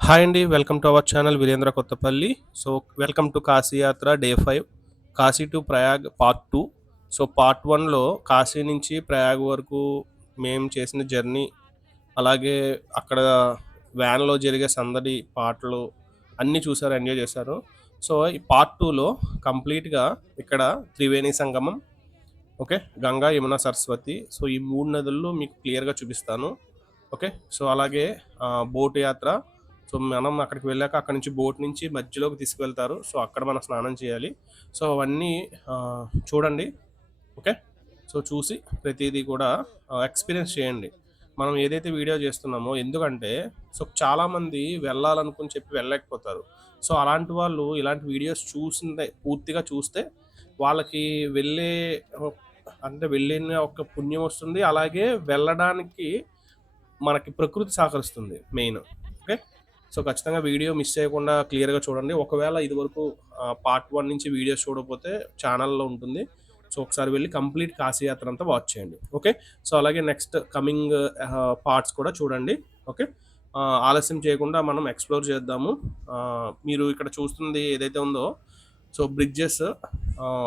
Hi అండి. Welcome to our channel Veerendra Kothapalli. So, welcome to Kashi yatra day 5 Kashi to Prayag part 2. So, part 1లో కాశీ నుంచి ప్రయాగ్ వరకు మేము చేసిన జర్నీ, అలాగే అక్కడ వ్యాన్‌లో జరిగే సందడి, పాటలు అన్నీ చూసారు, ఎంజాయ్ చేశారు. సో, ఈ పార్ట్ 2లో కంప్లీట్‌గా ఇక్కడ త్రివేణి సంగమం, ఓకే, గంగా, యమున, సరస్వతి. సో, ఈ 3 నదుల్లో మీకు క్లియర్‌గా చూపిస్తాను. ఓకే. సో, అలాగే బోట్ యాత్ర. సో, మనం అక్కడికి వెళ్ళాక అక్కడి నుంచి బోట్ నుంచి మధ్యలోకి తీసుకువెళ్తారు. సో, అక్కడ మనం స్నానం చేయాలి. సో, అవన్నీ చూడండి. ఓకే. సో, చూసి ప్రతీదీ కూడా ఎక్స్‌పీరియన్స్ చేయండి. మనం ఏదైతే వీడియో చేస్తున్నామో, ఎందుకంటే సో, చాలామంది వెళ్ళాలనుకుని చెప్పి వెళ్ళలేకపోతారు. సో, అలాంటి వాళ్ళు ఇలాంటి వీడియోస్ చూసిందే పూర్తిగా చూస్తే వాళ్ళకి వెళ్ళే వెళ్ళిన ఒక పుణ్యం వస్తుంది. అలాగే వెళ్ళడానికి మనకి ప్రకృతి సహకరిస్తుంది మెయిన్. ఓకే. సో, ఖచ్చితంగా వీడియో మిస్ చేయకుండా క్లియర్‌గా చూడండి. ఒకవేళ ఇదివరకు పార్ట్ 1 నుంచి వీడియోస్ చూడకపోతే ఛానల్‌లో ఉంటుంది. సో, ఒకసారి వెళ్లి కంప్లీట్ కాశీ యాత్ర అంతా వాచ్ చేయండి. ఓకే. సో, అలాగే నెక్స్ట్ కమింగ్ పార్ట్స్ కూడా చూడండి. ఓకే. ఆలస్యం చేయకుండా మనం ఎక్స్‌ప్లోర్ చేద్దాము. మీరు ఇక్కడ చూస్తుంది ఏదైతే ఉందో, సో, బ్రిడ్జెస్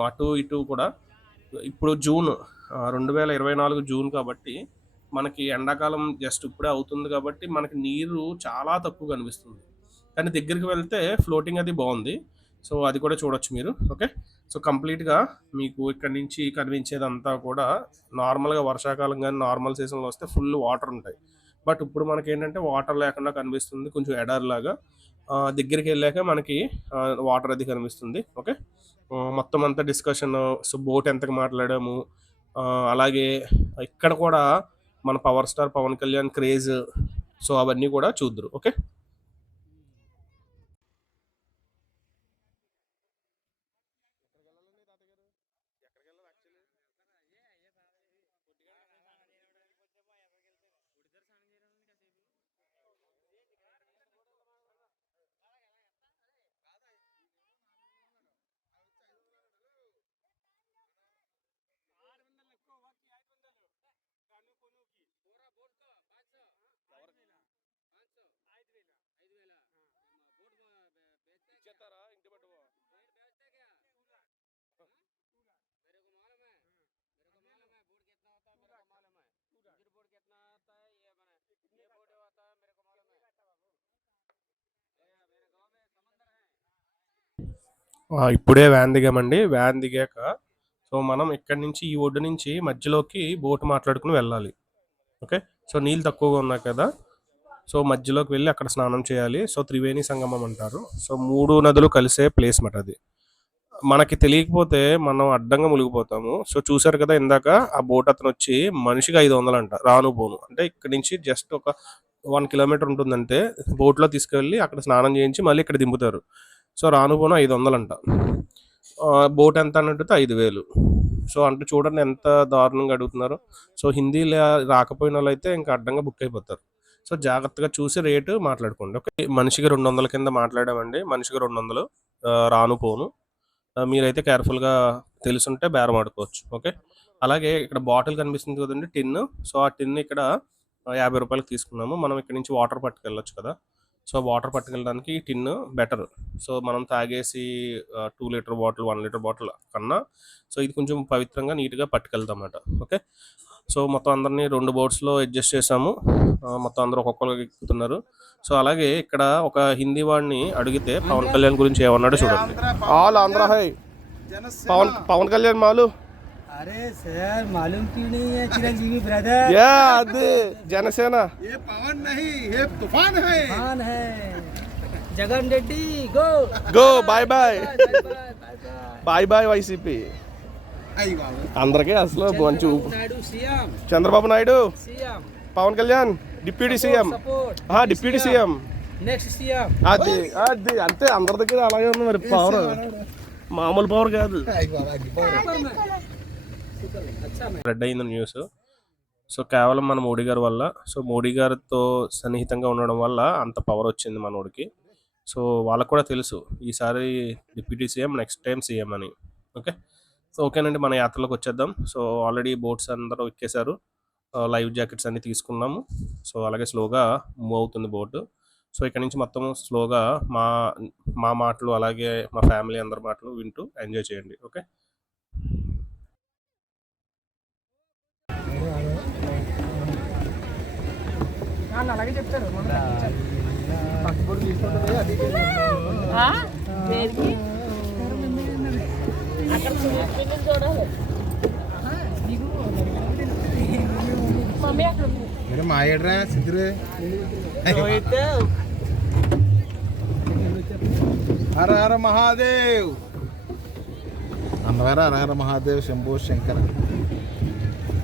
అటు ఇటు కూడా ఇప్పుడు జూన్ 2024 జూన్ కాబట్టి మనకి ఎండాకాలం జస్ట్ ఇప్పుడే అవుతుంది కాబట్టి మనకి నీరు చాలా తక్కువ కనిపిస్తుంది. కానీ దగ్గరికి వెళ్తే ఫ్లోటింగ్ అది బాగుంది. సో, అది కూడా చూడొచ్చు మీరు. ఓకే. సో, కంప్లీట్‌గా మీకు ఇక్కడి నుంచి కనిపించేదంతా కూడా నార్మల్‌గా వర్షాకాలం గాని, నార్మల్ సీజన్‌లో వస్తే ఫుల్ వాటర్ ఉంటాయి. బట్ ఇప్పుడు మనకేంటంటే వాటర్ లేకుండా కనిపిస్తుంది. కొంచెం ఎడారిలాగా. దగ్గరికెళ్ళాక మనకి వాటర్ అది కనిపిస్తుంది. ఓకే. మొత్తం అంతా డిస్కషన్. సో, బోట్ ఎంతకి మాట్లాడాము. అలాగే ఇక్కడ కూడా మన power star Pawan Kalyan craze. So, అవన్నీ కూడా చూద్దురు. ఓకే. ఇప్పుడే వ్యాన్ దిగామండి. వ్యాన్ దిగాక సో, మనం ఇక్కడి నుంచి ఈ ఒడ్డు నుంచి మధ్యలోకి బోట్ మాట్లాడుకొని వెళ్ళాలి. ఓకే. సో, నీళ్ళు తక్కువగా ఉన్నాయి కదా! సో, మధ్యలోకి వెళ్ళి అక్కడ స్నానం చేయాలి. సో, త్రివేణి సంగమం అంటారు. సో, 3 నదులు కలిసే ప్లేస్ మాట అది. మనకి తెలియకపోతే మనం అడ్డంగా మునిగిపోతాము. సో, చూసారు కదా ఇందాక ఆ బోట్ అతనొచ్చి మనిషికి 500 అంట రాను పోను. అంటే ఇక్కడి నుంచి జస్ట్ ఒక 1 కిలోమీటర్ ఉంటుందంటే బోట్‌లో తీసుకెళ్ళి అక్కడ స్నానం చేయించి మళ్ళీ ఇక్కడ దింపుతారు. సో, రాను పోను 500 అంట. బోట్ ఎంత అని అడిగితే 5,000. సో, అంటే చూడండి ఎంత దారుణంగా అడుగుతున్నారో. సో, హిందీ రాకపోయినోళ్ళైతే ఇంకా అడ్డంగా బుక్ అయిపోతారు. సో, జాగ్రత్తగా చూసి రేటు మాట్లాడుకోండి. ఓకే. మనిషికి 200 కింద మాట్లాడామండి. మనిషికి 200 రాను పోను. మీరైతే కేర్‌ఫుల్‌గా తెలిసుంటే బేరం ఆడుకోవచ్చు. ఓకే. అలాగే ఇక్కడ బాటిల్ కనిపిస్తుంది కదండీ టిన్. సో, ఆ టిన్ ఇక్కడ రూ. 50కి తీసుకున్నాము. మనం ఇక్కడి నుంచి వాటర్ పట్టుకెళ్ళొచ్చు కదా! సో, వాటర్ పట్టుకెళ్ళడానికి ఈ టిన్ బెటర్. సో, మనం తాగేసి 2 లీటర్ బాటిల్, 1 లీటర్ బాటిల్ కన్నా సో, ఇది కొంచెం పవిత్రంగా నీట్‌గా పట్టుకెళ్తామన్నమాట. ఓకే. సో, మొత్తం అందరిని 2 బోట్స్‌లో అడ్జస్ట్ చేశాము. మొత్తం అందరూ ఒక్కొక్కళ్ళు ఎక్కుతున్నారు. సో, అలాగే ఇక్కడ ఒక హిందీ వాడిని అడిగితే పవన్ కళ్యాణ్ గురించి ఏమన్నాడో చూడండి. ఆల్ ఆంధ్ర హై పవన్ పవన్ కళ్యాణ్ మాలు. अरे सर मालूम क्यों नहीं है चिरंजीवी ब्रदर యా అది జనసేన. ये पवन नहीं ये तूफान है। कौन है Jagan Reddy go go bye bye bye bye bye YCP. आई बाबू అందరికీ అసలు మంచి ఊపు. Naidu CM Chandrababu Naidu, CM Pawan Kalyan deputy CM. Support deputy CM. Next CM అది అది అంతే అందరి దగ్గర అలాగే ఉంది మరి పవర్. మామూలు పవర్ కాదు. आई बाबा अच्छा मैं రెడ్ అయింది న్యూస్. సో, కేవలం మన మోడీ గారి వల్ల. సో, మోడీ గారితో సన్నిహితంగా ఉండడం వల్ల అంత పవర్ వచ్చింది మనోడికి. సో, వాళ్ళకు కూడా తెలుసు ఈసారి deputy CM next time CM అని. ఓకే. సో, ఓకేనండి మన యాత్రలోకి వచ్చేద్దాం. సో, ఆల్రెడీ బోట్స్ అందరూ ఎక్కేశారు. లైవ్ జాకెట్స్ అన్నీ తీసుకున్నాము. సో, అలాగే స్లోగా మూవ్ అవుతుంది బోటు. సో ఇక్కడ నుంచి మొత్తం స్లోగా మా మా మాటలు అలాగే మా ఫ్యామిలీ అందరి మాటలు వింటూ ఎంజాయ్ చేయండి. ఓకే. అలాగే చెప్తారు मेरे मायड़ रहा है सिद्धरे हर हर महादेव हर हर महादेव शंभो शंकर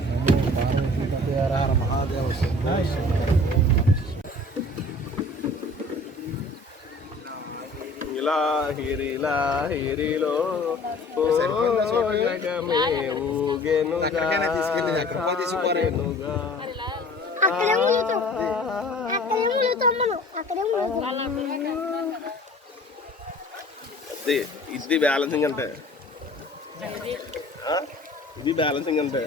नमो पार्वती पते हर हर महादेव शंभो शंकर లాహిరిలో ఇది బ్యాలెన్సింగ్ అంటే ఇది బ్యాలెన్సింగ్ అంటే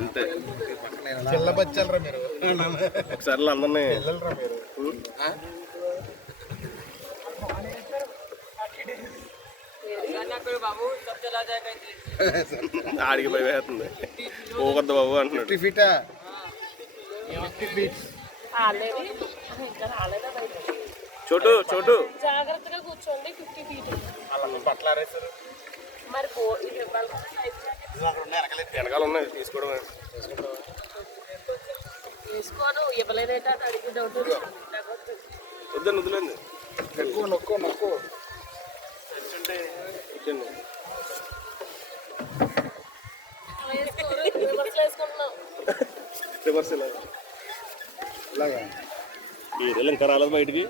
అంతే. పిల్ల బచ్చలరా మీరు ఒకసారి అందరినీ ఆడికి భయం వేస్తుంది. పోకొద్దు బాబు అంటున్నాడు. 50 ఫీటా చోటు చోటు జాగ్రత్తగా కూర్చోండి. 50 feet బట్టలు ఆరేసారు మరి వెనకాల ఉన్నాయి తీసుకోవడమే. తీసుకోను ఇవ్వలేదేట అడిగి డౌట్ వద్దని వదిలేదు. నొక్కు నొక్కు నొక్కు వేసుకుంటున్నాం. రివర్స్ ఇలాగా ఏరియల్ ఇంకా రాలేదు బయటికి.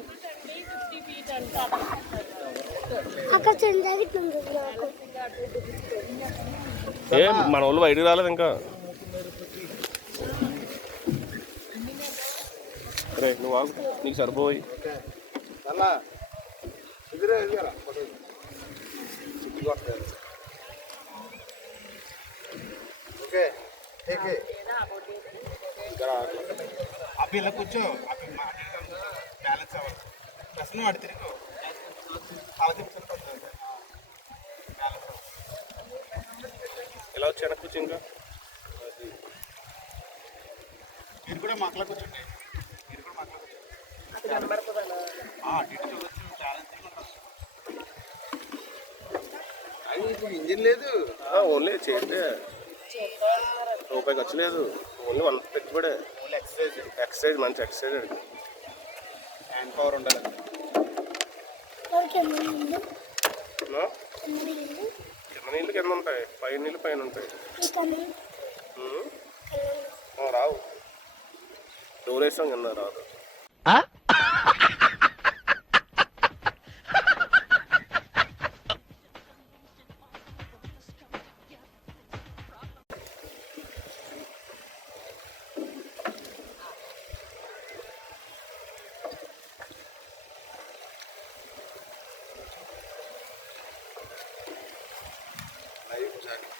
50 feet అంటే ఏ మన వాళ్ళు బయటికి రాలేదు ఇంకా. రే నువ్వు ఆగు, నీకు సరిపోయి. అలా ఇదిరే ఇదిరా చుట్టి కొడతారు. ఓకే ఓకే అబ్బి ఇలా కూర్చో. అబ్బి బ్యాలెన్స్ అవ్వాలి. ప్రశ్న అడి తిరిగి అలా చెప్తాను. ఎలా వచ్చి వెనక్కి కూర్చో. ఇంకా మీరు కూడా మాకలా కూర్చోండి. మీరు కూడా మాకలా కూర్చోండి. ఇంజిన్ లేదు, ఓన్లీ చేయండి. రూపాయి ఖర్చు లేదు, ఓన్లీ 1 పెట్టుబడే. ఎక్సర్సైజ్ మంచి ఎక్సర్సైజ్ అడిగి హ్యాండ్ పవర్ ఉండాలి. కింద నీళ్ళు కింద ఉంటాయి, పై నీళ్ళు పైన ఉంటాయి. రావు, డోర్ వేసాం కింద రాదు.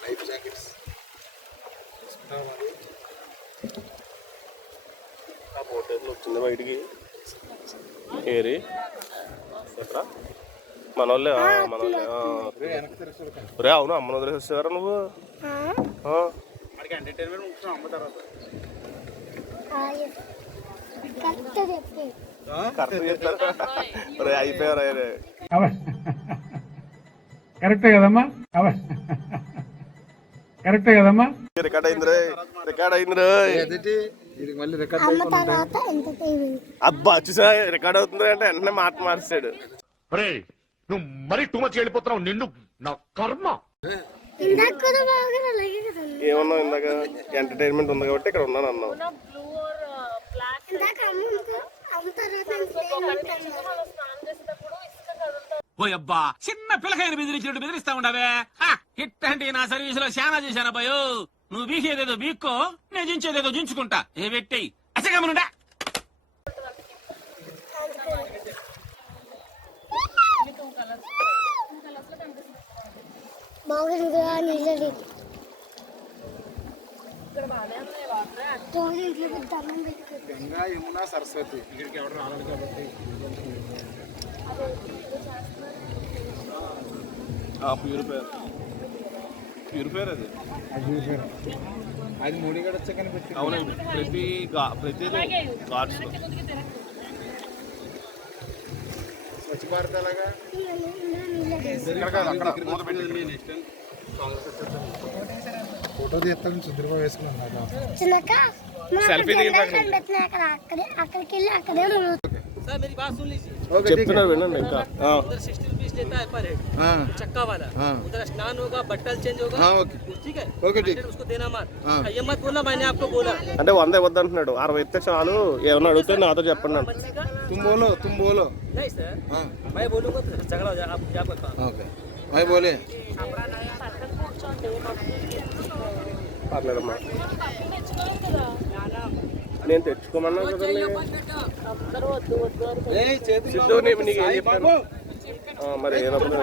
లైఫ్ జాకెట్స్ ఆ బోట్ వచ్చింది బయటికి ఏరి ఎక్కడ మన వాళ్ళే రే. అవును, అమ్మను వదిలేసేవారా నువ్వు? ఎంటర్టైన్మెంట్ ముఖ్యం. అమ్మ తర్వాత కరెక్ట్ చెప్తారు. రే అయిపోయారు. కరెక్టే కదమ్మా, కరెక్టే కదమ్మా. రికార్డ్ అయింది రే, రికార్డ్ అయింది రే. మళ్ళీ రికార్డ్ అబ్బా చూసా రికార్డ్ అవుతుంది అంటే వెంటనే మాట మార్చాడు. నువ్వు మరీ టూ మచ్ వెళ్ళిపోతున్నావు. నిన్ను నా కర్మ. ఏమన్నావు ఇందాక? ఎంటర్టైన్మెంట్ ఉంది కాబట్టి ఇక్కడ ఉన్నాను అన్నావు. బ్లూ ఆర్ బ్లాక్ స్నానం చేసేటప్పుడు ఇసుక కదులుతా. ఓ అబ్బా, చిన్న పిల్లకాయని బెదిరించినట్టు బెదిరిస్తా ఉండవే. హిట్ నా సర్వీస్ లో శానా చేశాను అబ్బాయో. నువ్వు బీకేదేదో బీక్కో, నేను జించేదేదో జించుకుంటా. ఏ పెట్టి అసగమనుడా. ఇక్కడ బాగానే ఉన్నాయి. గంగా యమున సరస్వతి ఇక్కడికి ఎవరు రాలేదు కాబట్టి ప్యూరిఫైర్ అది అది మోడీ గారు వచ్చాకని పెట్టి అవునండి ప్రతిదీ ఘాట్స్ స్వచ్ఛ భారత్ అలాగా మూత పెట్టి ఫోటో తీస్తాను చంద్రబాబు వేసుకున్నాను సెల్ఫీ అక్కడికి వెళ్ళి అక్కడే सर मेरी बात सुन लीजिए। చెప్తున్నారు వినండి ఇంకా उधर 60 रुपीज लेता है पर हेड चक्का वाला। उधर स्नान होगा, बट्टल चेंज होगा, ठीक है। ओके ठीक, उसको देना मत। ये मत बोलना मैंने आपको बोला। అంటే 100 ఇవ్వద్దు అంటున్నాడు. 60 ఇస్తే చాలు, ఏమన్నా అడిగితే నాతో చెప్పండి అంట. तुम बोलो नहीं सर, मैं बोलूंगा तो झगड़ा हो जाए। आप क्या पता? ओके मैं बोले పర్లేదమ్మా, నేను తెచ్చుకోమన్నా కదండి. అందరూ వద్దు వద్దు అని సిద్ధు నీకు ఏం చెప్పాను మరి ఏదప్పుడు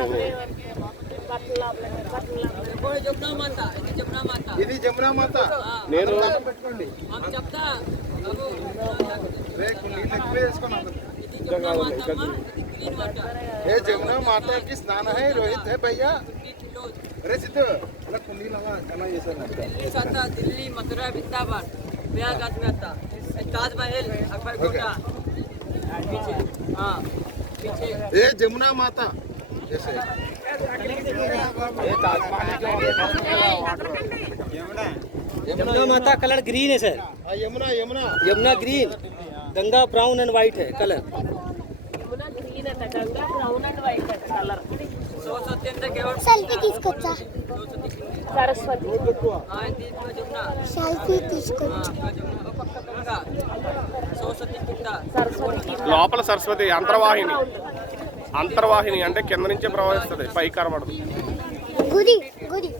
ఇది జమునా మాత నేను పెట్టుకోండి ये जमुना माता की स्नान है, रोहित है भैया। अरे सिद्धू अरे कुंडी लगा चला ये सब दिल्ली से आता, दिल्ली, मथुरा, वृंदावन, प्रयागराज में आता, ताजमहल, अकबर कोटा, पीछे, हाँ पीछे। ये जमुना माता जैसे यमुना माता कलर ग्रीन है sir. Yamuna Yamuna Yamuna green, Ganga brown and white है कलर। యమున గ్రీన్ అంట, గంగా బ్రౌన్ అండ్ వైట్ అంట కలర్. సెల్ఫీ తీసుకొచ్చా సరస్వతి సెల్ఫీ తీసుకొచ్చా సరస్వతి లోపల సరస్వతి అంతర్వాహిని అంటే కింద నుంచే ప్రవహిస్తుంది, పైకి కనబడదు. గుడి గుడి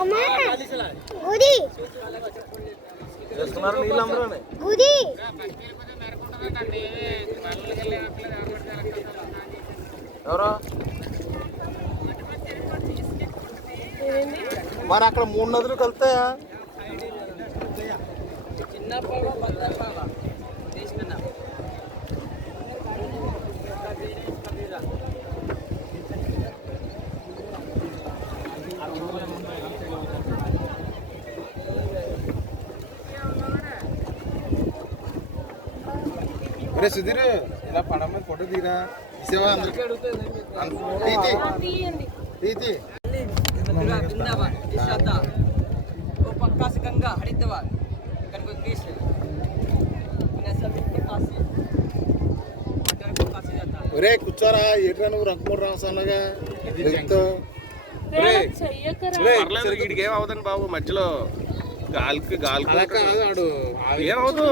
అమ్మా గుడి గుడి మరి అక్కడ 3 నదులు కలుతాయా? अरे सुधीर ఇలా పడం మీద ఫోటో తీరా ఇసేవా అందరికి తీతి मथुरा, वृंदावन, दिशाता, वो पक्का से गंगा, हरिद्वार, गंगा कृष्ण, सब इनके पास ही काशी जाता है। ఒరే కూర్చోరా ఏట్రా నువ్వు రంగమూడు రాసానగా పర్లేదు, వీడికి ఏం అవుతుంది బాబు, మధ్యలో గాలికి ఆడు ఏమవుతు,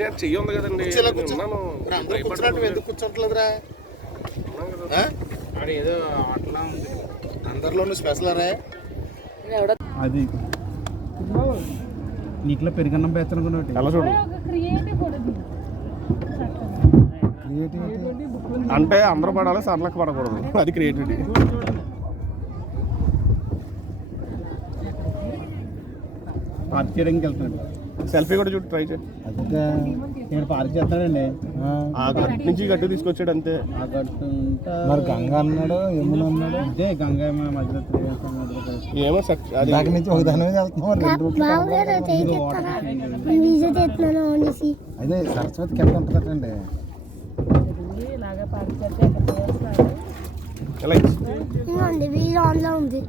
నేను చెయ్యి ఉంది కదండి. కూర్చున్నట్టు ఎందుకు కూర్చోట్లేదురా? ఆడు ఏదో ఆటలా ఉంది, అందరిలోనూ స్పెషల్ రే అది. నీటిలో పెరిగన్నం పెత్తనుకున్నట్టు ఎలా చూడు, క్రియేటివ్ అంటే అందరూ పడాలి, సర్లకు పడకూడదు, అది క్రియేటివిటీ. పార్క్ చేయడానికి వెళ్తున్నాడు. సెల్ఫీ కూడా చూడు, ట్రై చేయి. అదే నేను పార్క్ చేస్తాడండి, ఆ గట్టు నుంచి గట్టు తీసుకొచ్చాడు అంతే. ఆ గట్టు మరి గంగా అన్నాడు, యమున అన్నాడు. ఇదే గంగా యమున మధ్యలో ఏమో దాని నుంచి ఒక దాని మీద వెళ్తున్నాం. అదే సరస్వతి కింద ఉంటుందండి. ఇలాగా పార్క్ చేస్తే అక్కడ చేస్తారు. ఎలా ఉంది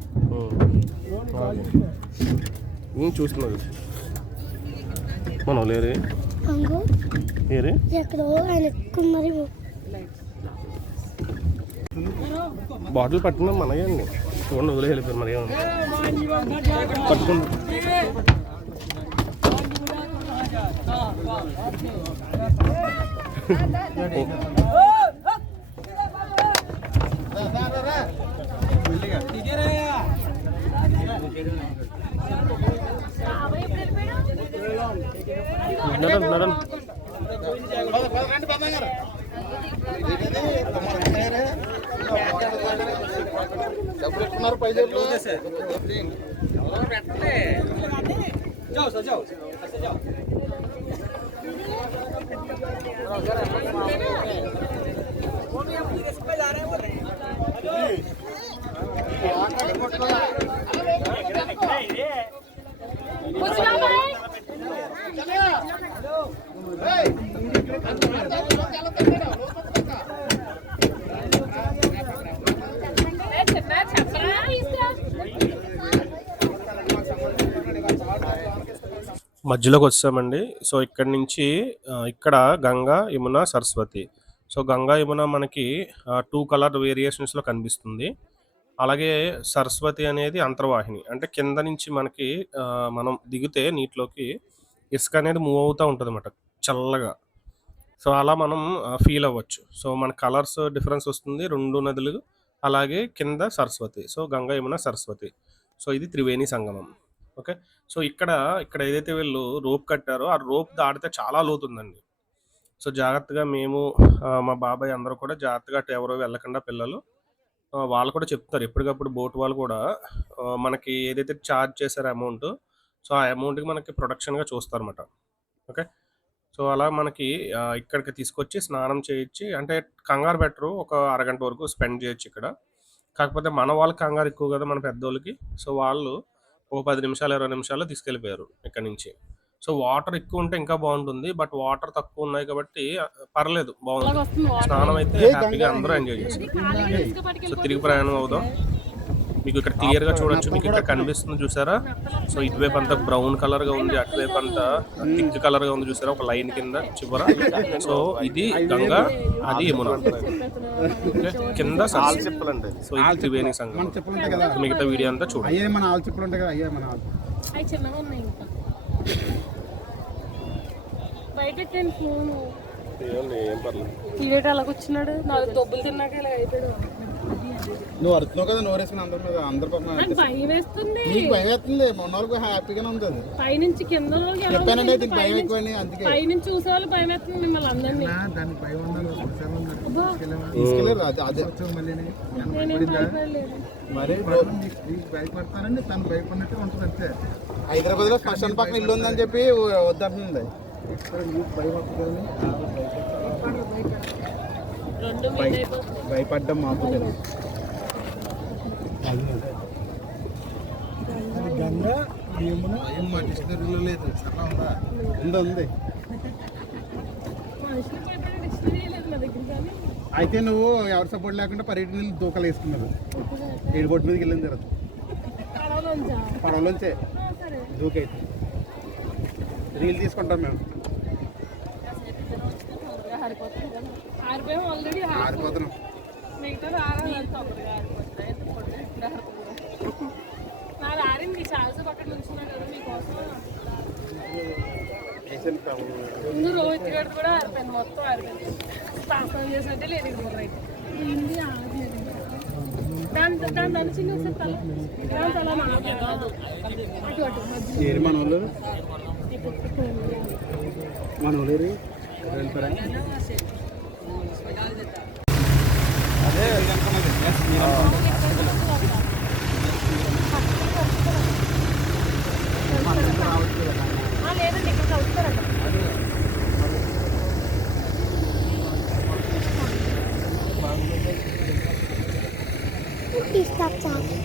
చూస్తున్నారు మనం లేరే ఏరే ఎక్కడో ఆయన మరి బాటిల్ పట్టుకున్నాం మనగే అండి, చూడండి వదిలే వెళ్ళిపోయారు. మరి ఏమన్నా పట్టుకోండి. నడన్ డబ్బులు పెట్టుకున్నారు పై జేబులో. మధ్యలోకి వచ్చామండి. సో ఇక్కడి నుంచి ఇక్కడ గంగా, యమున, సరస్వతి. సో గంగా, యమున మనకి 2 కలర్ వేరియేషన్స్‌లో కనిపిస్తుంది. అలాగే సరస్వతి అనేది అంతర్వాహిని. అంటే కింద నుంచి మనకి మనం దిగితే నీటిలోకి ఇసుక అనేది మూవ్ అవుతా ఉంటదన్నమాట చల్లగా. సో అలా మనం ఫీల్ అవ్వచ్చు. సో మన కలర్స్ డిఫరెన్స్ వస్తుంది. 2 నదులు అలాగే కింద సరస్వతి. సో గంగా, యమున, సరస్వతి. సో ఇది త్రివేణి సంగమం. ఓకే. సో ఇక్కడ ఏదైతే వీళ్ళు రోప్ కట్టారో ఆ రోప్ దాటితే చాలా లోతుందండి. సో జాగ్రత్తగా మేము మా బాబాయ్ అందరూ కూడా జాగ్రత్తగా అటు ఎవరో వెళ్ళకుండా పిల్లలు వాళ్ళు కూడా చెప్తారు ఎప్పటికప్పుడు బోట్ వాళ్ళు కూడా మనకి ఏదైతే ఛార్జ్ చేశారో అమౌంట్, సో ఆ అమౌంట్‌కి మనకి ప్రొటెక్షన్‌గా చూస్తారన్నమాట. ఓకే. సో అలా మనకి ఇక్కడికి తీసుకొచ్చి స్నానం చేయించి అంటే కంగారు పెట్టరు. ఒక అరగంట వరకు స్పెండ్ చేయొచ్చు ఇక్కడ. కాకపోతే మన వాళ్ళకి కంగారు ఎక్కువ కదా మన పెద్దోళ్ళకి. సో వాళ్ళు ఒక 10 నిమిషాలు, 20 నిమిషాల్లో తీసుకెళ్ళిపోయారు ఇక్కడి నుంచి. సో వాటర్ ఎక్కువ ఉంటే ఇంకా బాగుంటుంది. బట్ వాటర్ తక్కువ ఉన్నాయి కాబట్టి పర్లేదు బాగుంది. స్నానం అయితే హ్యాపీగా అందరూ ఎంజాయ్ చేస్తారు. సో తిరిగి ప్రయాణం అవుదాం. మీకు ఇక్కడ క్లియర్గా చూడొచ్చు. మీకు ఇక్కడ కనిపిస్తుంది చూసారా? సో ఇటువైపు అంతా బ్రౌన్ కలర్గా ఉంది, అటువైపు అంతా థిక్ కలర్గా ఉంది చూసారా ఒక లైన్ కింద చివర. సో ఇది గంగా, అది యమున. కింద చెప్పాలంటే సో ఇది త్రివేణి సంగమం. మిగతా వీడియో అంతా చూడండి. అయ్యే మన ఆలు చెప్పులు ఉంటాయి కదా, అయ్యే మన ఆలు. అవి చిన్నగా ఉన్నాయి ఇంకా బయట ఫోను ఏం పర్లేదు. ఈవేట అలాగొచ్చినాడు. 4 దొబ్బులు తిన్నాక ఇలా అయిపోయాడు. నువ్వు అరుతున్నావు కదా, నోరేసుకుని అందరి మీద అందరి పక్కన నాకు భయం వేస్తుంది. నీకు భయం వేస్తుంది, మొన్న వాళ్ళకి హ్యాపీగానే ఉంది అది. పైనుంచి కింద చెప్పానండి దీనికి భయం ఎక్కువని, అందుకే పైనుంచి చూసే వాళ్ళు భయం వేస్తుంది మిమ్మల్ని అందరినీ. దానికి భయం ఉండాలి. అబ్బా, తీసుకెళ్ళారు అదే నేనేం భయపడలేదు. మరి భయపడతానండి, తను భయపడినట్టు ఉంటుంది అంతే. హైదరాబాద్ లో శ్మశాన పక్కన ఇల్లు ఉందని చెప్పి వద్దంటుంది. భయపడ్డం మాకు గంగా యమున మా డిక్షనరీలో లేదు. ఉంది మనుషులు భయపడే డిక్షనరీ లేదు నా దగ్గర. కానీ అయితే నువ్వు ఎవరి సపోర్ట్ లేకుండా పర్యటన దూకలు వేసుకున్నారు. ఎయిర్పోర్ట్ మీదకి వెళ్ళిన తర్వాత పడవలోంచే దూకైతే రీల్ తీసుకుంటాం మేము. ఆల్రెడీ ఆరిపోతున్నాం. మిగతా తొందరగా ఆరిపోతుంది. నాది ఆరింది. చాలాసేపు పక్కన నుంచున్నా కదా మీకోసం. ముందు రోహిత్ గడ్ కూడా ఆరిపోయింది, మొత్తం ఆరిపోయింది. స్నానం చేసినట్టే లేదు ఇక్కడ రైతు. ఏంటి ఆగలేదు. దాని చిన్న ఒకసారి తల తల అటు అటు ఏరి మన వాళ్ళు వెళ్తారా? అదే లేదండి ఇక్కడ కలుస్తారంట. Stop talking.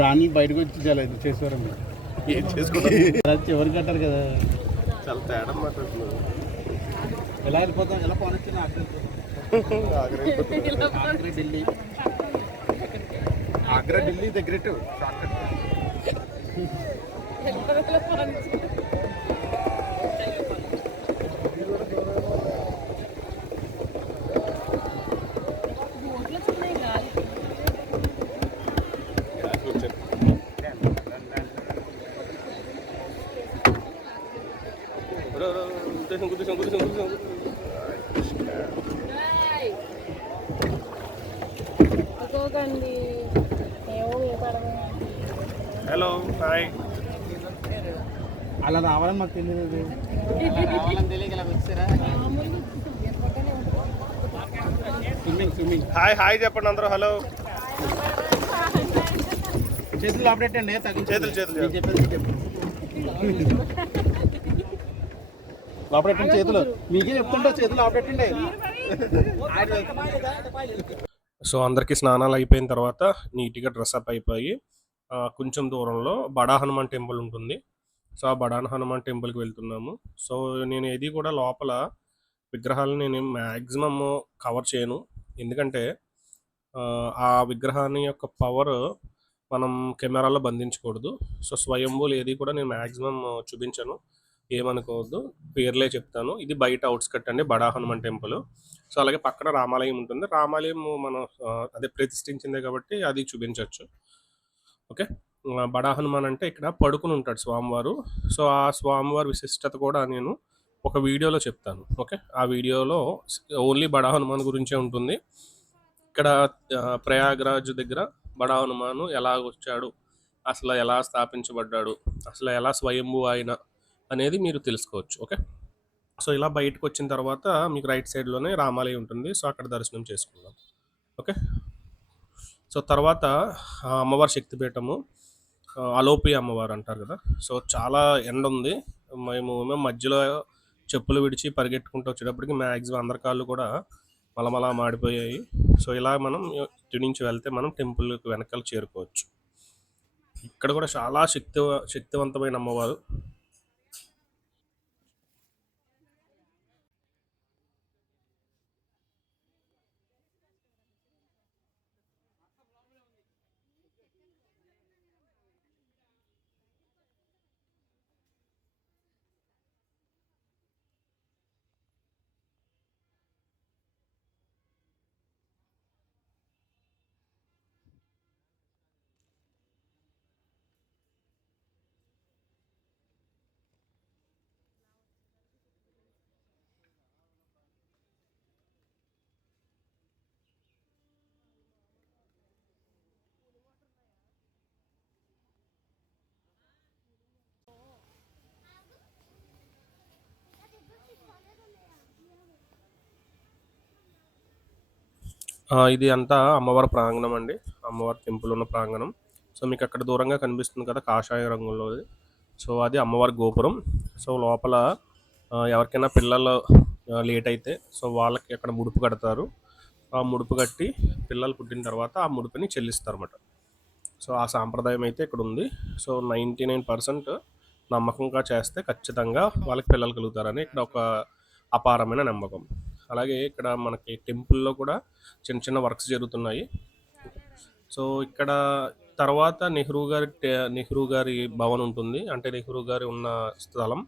రాణి బయటకు వచ్చి చాలా ఇది చేసేవారమ్మ. ఏం చేసుకుంటారు చివరి కట్టారు కదా, చాలా తేడా మాట్లాడుతున్నారు. ఎలా వెళ్ళిపోతాం, ఎలా పోనొచ్చిన ఆగ్రా ఢిల్లీ దగ్గర షార్ట్ కట్. గుద్దేశం హాయ్. అలా రావాలని మాకు తెలియదు. రావాలని తెలియక ఇలా వచ్చారా? స్విమ్మింగ్. హాయ్ హాయ్ చెప్పండి అందరూ. హలో. చేతులు ఆపరేటండి. చేతులు చెప్పేది ఆపరేటండి. చేతులు మీకే చెప్తుంటా, చేతులు ఆపరేటండి. సో అందరికీ స్నానాలు అయిపోయిన తర్వాత నీట్గా డ్రెస్అప్ అయిపోయి కొంచెం దూరంలో బడా హనుమాన్ టెంపుల్ ఉంటుంది. సో ఆ బడా హనుమాన్ టెంపుల్కి వెళ్తున్నాము. సో నేను ఏది కూడా లోపల విగ్రహాలను నేను మ్యాక్సిమమ్ కవర్ చేయను, ఎందుకంటే ఆ విగ్రహాన్ని యొక్క పవర్ మనం కెమెరాలో బంధించకూడదు. సో స్వయంభూలు ఏది కూడా నేను మ్యాక్సిమం చూపించను, ఏమనుకోవద్దు, పేర్లే చెప్తాను. ఇది బయట అవుట్స్కట్ అండి బడా హనుమాన్ టెంపుల్. సో అలాగే పక్కన రామాలయం ఉంటుంది. రామాలయం మనం అదే ప్రతిష్ఠించిందే కాబట్టి అది చూపించవచ్చు. ఓకే. బడా హనుమాన్ అంటే ఇక్కడ పడుకుని ఉంటాడు స్వామివారు. సో ఆ స్వామివారి విశిష్టత కూడా నేను ఒక వీడియోలో చెప్తాను. ఓకే. ఆ వీడియోలో ఓన్లీ బడా హనుమాన్ గురించే ఉంటుంది. ఇక్కడ ప్రయాగరాజ్ దగ్గర బడా హనుమాను ఎలా వచ్చాడు, అసలు ఎలా స్థాపించబడ్డాడు, అసలు ఎలా స్వయంభూ ఆయన అనేది మీరు తెలుసుకోవచ్చు. ఓకే. సో ఇలా బయటకు వచ్చిన తర్వాత మీకు రైట్ సైడ్లోనే రామాలయం ఉంటుంది. సో అక్కడ దర్శనం చేసుకుందాం. ఓకే. సో తర్వాత అమ్మవారి శక్తిపీఠము అలోపి అమ్మవారు అంటారు కదా. సో చాలా ఎండ ఉంది. మేము మధ్యలో చెప్పులు విడిచి పరిగెట్టుకుంటూ వచ్చేటప్పటికి మ్యాక్సిమం అందరి కాళ్ళు కూడా మలమలా మాడిపోయాయి. సో ఇలా మనం ఇటు నుంచి వెళ్తే మనం టెంపుల్కి వెనకాల చేరుకోవచ్చు. ఇక్కడ కూడా చాలా శక్తివంతమైన అమ్మవారు. ఇది అంతా అమ్మవారి ప్రాంగణం అండి, అమ్మవారి టెంపుల్ ఉన్న ప్రాంగణం. సో మీకు అక్కడ దూరంగా కనిపిస్తుంది కదా కాషాయ రంగులోది. సో అది అమ్మవారి గోపురం. సో లోపల ఎవరికైనా పిల్లలు లేట్ అయితే సో వాళ్ళకి అక్కడ ముడుపు కడతారు. ఆ ముడుపు కట్టి పిల్లలు పుట్టిన తర్వాత ఆ ముడుపుని చెల్లిస్తారు అన్నమాట. సో ఆ సాంప్రదాయం అయితే ఇక్కడ ఉంది. సో 99% నమ్మకంగా చేస్తే ఖచ్చితంగా వాళ్ళకి పిల్లలు కలుగుతారని ఇక్కడ ఒక అపారమైన నమ్మకం. అలాగే ఇక్కడ మనకి టెంపుల్లో కూడా చిన్న చిన్న వర్క్స్ జరుగుతున్నాయి. సో ఇక్కడ తర్వాత నెహ్రూ గారి భవన్ ఉంటుంది, అంటే నెహ్రూ గారి ఉన్న స్థలం.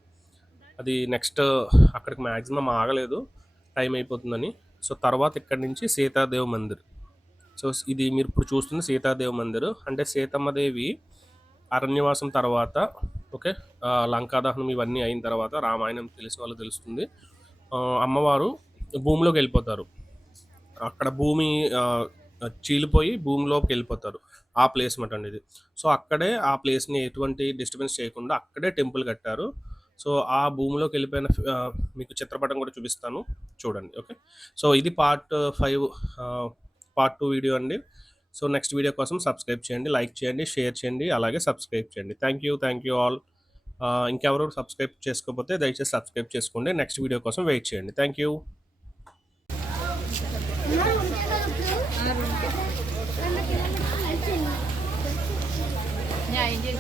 అది నెక్స్ట్ అక్కడికి మ్యాక్సిమం ఆగలేదు, టైం అయిపోతుందని. సో తర్వాత ఇక్కడ నుంచి సీతాదేవ్ మందిర్. సో ఇది మీరు ఇప్పుడు చూస్తుంది సీతాదేవ్ మందిర్. అంటే సీతమ్మదేవి అరణ్యవాసం తర్వాత, ఓకే, లంకాదహనం ఇవన్నీ అయిన తర్వాత, రామాయణం తెలిసిన వాళ్ళు తెలుస్తుంది, అమ్మవారు భూమిలోకి వెళ్ళిపోతారు. అక్కడ భూమి చీలిపోయి భూమిలోకి వెళ్ళిపోతారు. ఆ ప్లేస్ మాట అండి ఇది. సో అక్కడే ఆ ప్లేస్ని ఎటువంటి డిస్టర్బెన్స్ చేయకుండా అక్కడే టెంపుల్ కట్టారు. సో ఆ భూమిలోకి వెళ్ళిపోయిన మీకు చిత్రపటం కూడా చూపిస్తాను, చూడండి. ఓకే. సో ఇది పార్ట్ 2 వీడియో అండి. సో నెక్స్ట్ వీడియో కోసం సబ్స్క్రైబ్ చేయండి, లైక్ చేయండి, షేర్ చేయండి, అలాగే సబ్స్క్రైబ్ చేయండి. Thank you all. ఇంకెవరు సబ్స్క్రైబ్ చేసుకోకపోతే దయచేసి సబ్స్క్రైబ్ చేసుకోండి. నెక్స్ట్ వీడియో కోసం వెయిట్ చేయండి. Thank you. Ya, ini